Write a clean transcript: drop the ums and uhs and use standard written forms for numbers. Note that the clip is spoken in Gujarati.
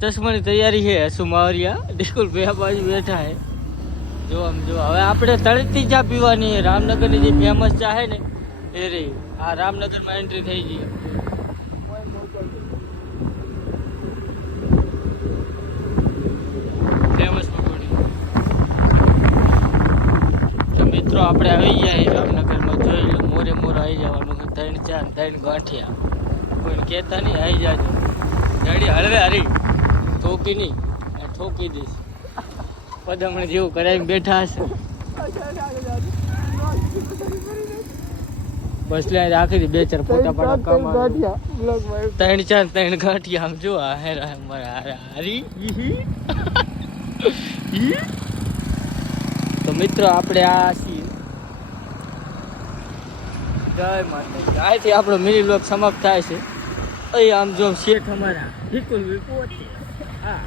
ચશ્માની તૈયારી છે હસુ માવરિયા બિલકુલ બે બાજુ બેઠા છે જો આમ જો હવે આપણે તળતી ચા પીવાની રામનગરની જે ફેમસ ચા છે ને એ રહી આ રામનગરમાં એન્ટ્રી થઈ ગઈ ફેમસ પકોડી તો મિત્રો આપણે આવી ગયા રામનગરમાં જોઈ લો મોરે આવી જવાનું 3 4 3 ગાંઠિયા કોઈને કહેતા નહીં આવી જાજો ગાડી હળવે હરી ઠોકી નહીં ઠોકી દઈશ પદમણે જેવું કરાવીને બેઠા હશે બસ લે રાખી દી 2 4 ફોટા પાડા કામ 3 4 ગાંઠિયા આમ જો આ હે મારા હરી તો મિત્રો આપણે આ છીએ જય માતા અહીંથી આપણો મિની બ્લોગ સમાપ્ત થાય છે અહીં આમ જો શેઠ અમારા બિલકુલ પોતે હા